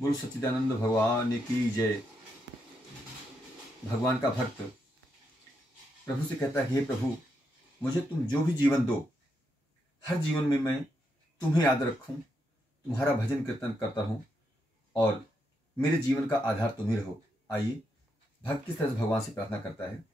बोलो सच्चिदानंद भगवान की जय। भगवान का भक्त प्रभु से कहता है, हे प्रभु, मुझे तुम जो भी जीवन दो, हर जीवन में मैं तुम्हें याद रखूं, तुम्हारा भजन कीर्तन करता हूं और मेरे जीवन का आधार तुम ही रहो। आइए भक्त किस तरह से भगवान से प्रार्थना करता है।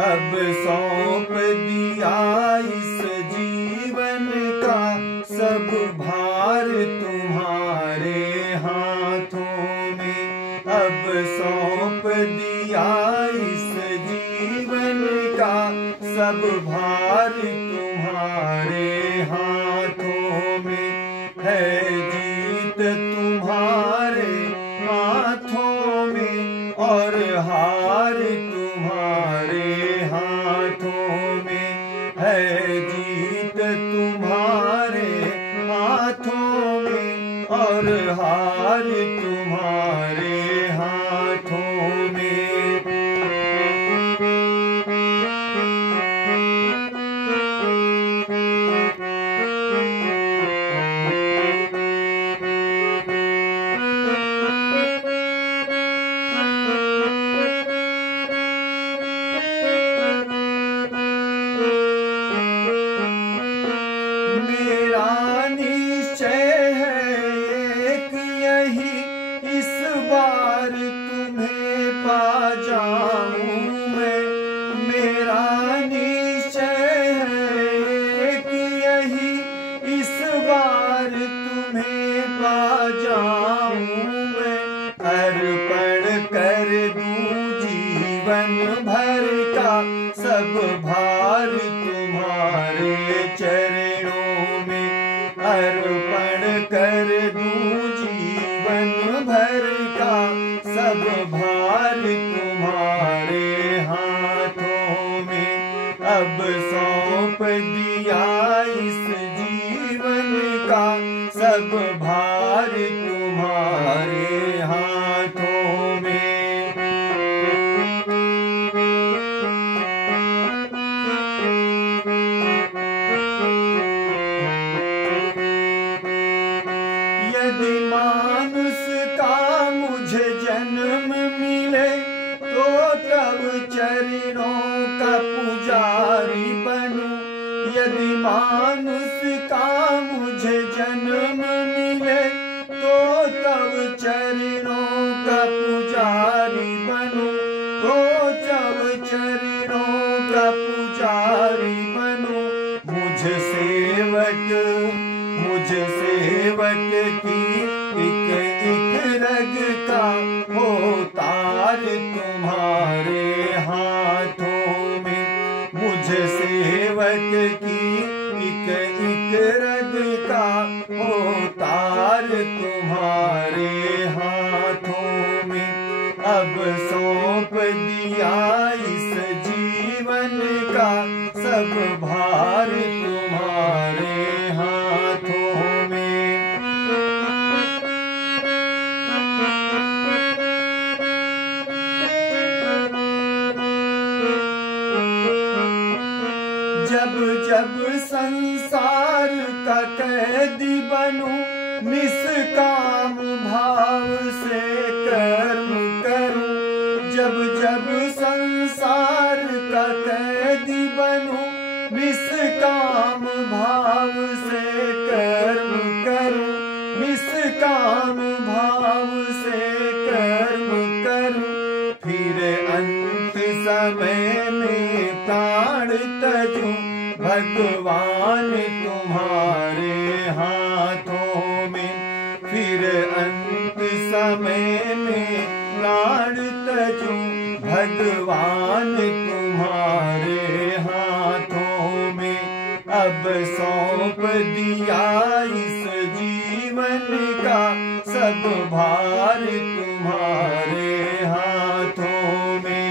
अब सौंप दिया इस जीवन का सब भार तुम्हारे हाथों में। अब सौंप दिया इस जीवन का सब भार तुम्हारे हाथों में। है जीत तुम्हारे हाथों में और हार तुम्हारे हाथों में। है जीत तुम्हारे हाथों में और हार तुम्हारे हाथों में। मेरा निश्चय है एक यही, इस बार तुम्हें पा जाऊं मैं। मेरा निश्चय है एक यही, इस बार तुम्हें पा जाऊं मैं। अर्पण कर दूं जीवन भर का सब भार तुम्हारे चरणों में। अर्पण कर दूं जीवन भर का सब भार तुम्हारे हाथों में। अब सौंप दिया इस जीवन का सब भार तुम्हारे हाथों में। यदि मानुष का मुझे जन्म मिले तो तब चरणों का पुजारी बनूं। यदि मानुष का मुझे जन्म मिले तो तब चरणों का पुजारी बनूं। तो तब चरणों का पुजारी बनूं। मुझ सेवक की एक एक रग का हो तार तुम्हारे हाथों में। मुझ सेवक की एक एक रग का हो तार तुम्हारे हाथों में। अब सौंप दिया इस जीवन का सब भार तुम्हारे हाथों में। जब जब संसार का कैदी बनूं, निष्काम भाव से कर्म करूं। जब जब संसार का कैदी बनूं, निष्काम भाव से कर्म करूं। निष्काम भाव से कर्म करूं। फिर अंत समय में प्राण तजूं, भगवान तुम्हारे हाथों में। फिर अंत समय में प्राण तजूं, भगवान तुम्हारे हाथों में। अब सौंप दिया इस जीवन का सब भार तुम्हारे हाथों में।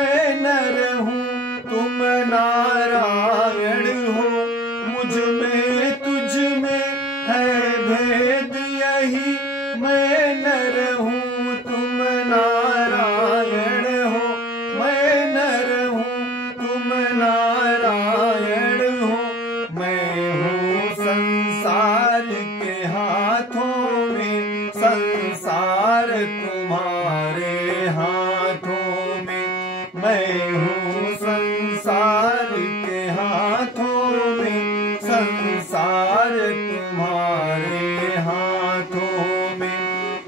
मैं नर हूँ तुम नारायण हो। मुझ में तुझ में है भेद यही, मैं नर हूँ तुम नारायण हो। मैं नर हूँ तुम नारायण हो। मैं हूँ संसार के हाथों में, संसार तुम्हारे हाथों में। मैं हूँ संसार के हाथों में, संसार तुम्हारे हाथों में।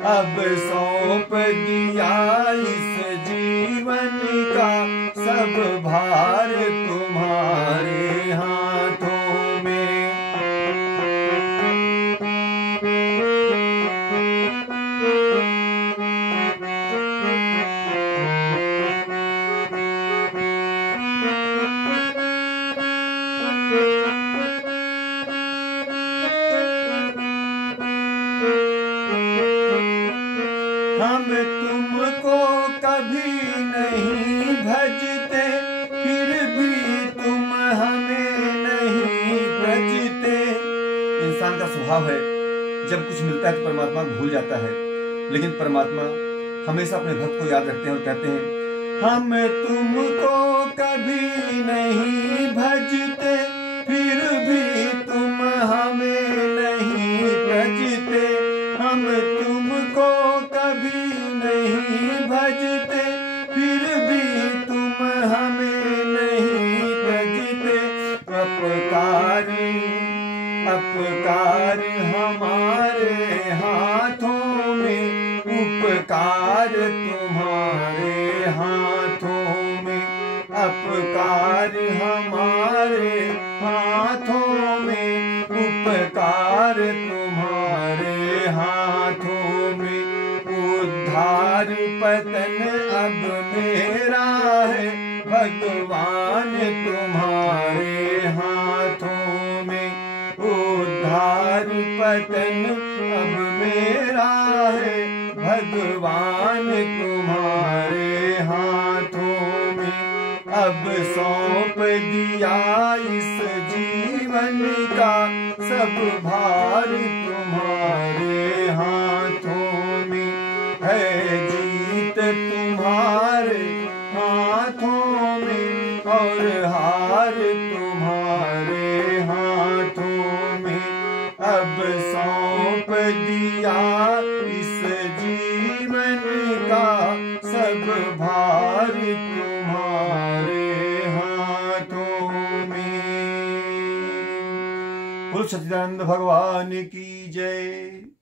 अब सौंप दिया इस जीवन का सब भार तुम्हारे हाथों में। हम तुमको कभी नहीं भजते, फिर भी तुम हमें नहीं भजते। इंसान का स्वभाव है, जब कुछ मिलता है तो परमात्मा को भूल जाता है, लेकिन परमात्मा हमेशा अपने भक्त को याद रखते हैं और कहते हैं, हम तुमको कभी नहीं भजते, फिर भी तुम हमें नहीं भजते। हम तुमको कभी नहीं भजते, फिर भी तुम हमें नहीं भजते। अपकार हमारे हाथों में, उपकार तुम्हारे हाथों में। अपकार हमारे हाथों में, उपकार तुम्हारे हाथों में। उद्धार पतन अब मेरा है, भगवान तुम्हारे हाथों में। उद्धार पतन अब मेरा है, भगवान तुम्हारे हाथों में। अब सौंप दिया इस जीवन का सब भार तुम्हारे हाथों में। है जीत तुम्हारे हाथों में, और हार तुम्हारे हाथों में। अब सौंप दिया इस जीवन का सब भार तुम्हारे हाथों में। बोलो सच्चिदानंद भगवान की जय।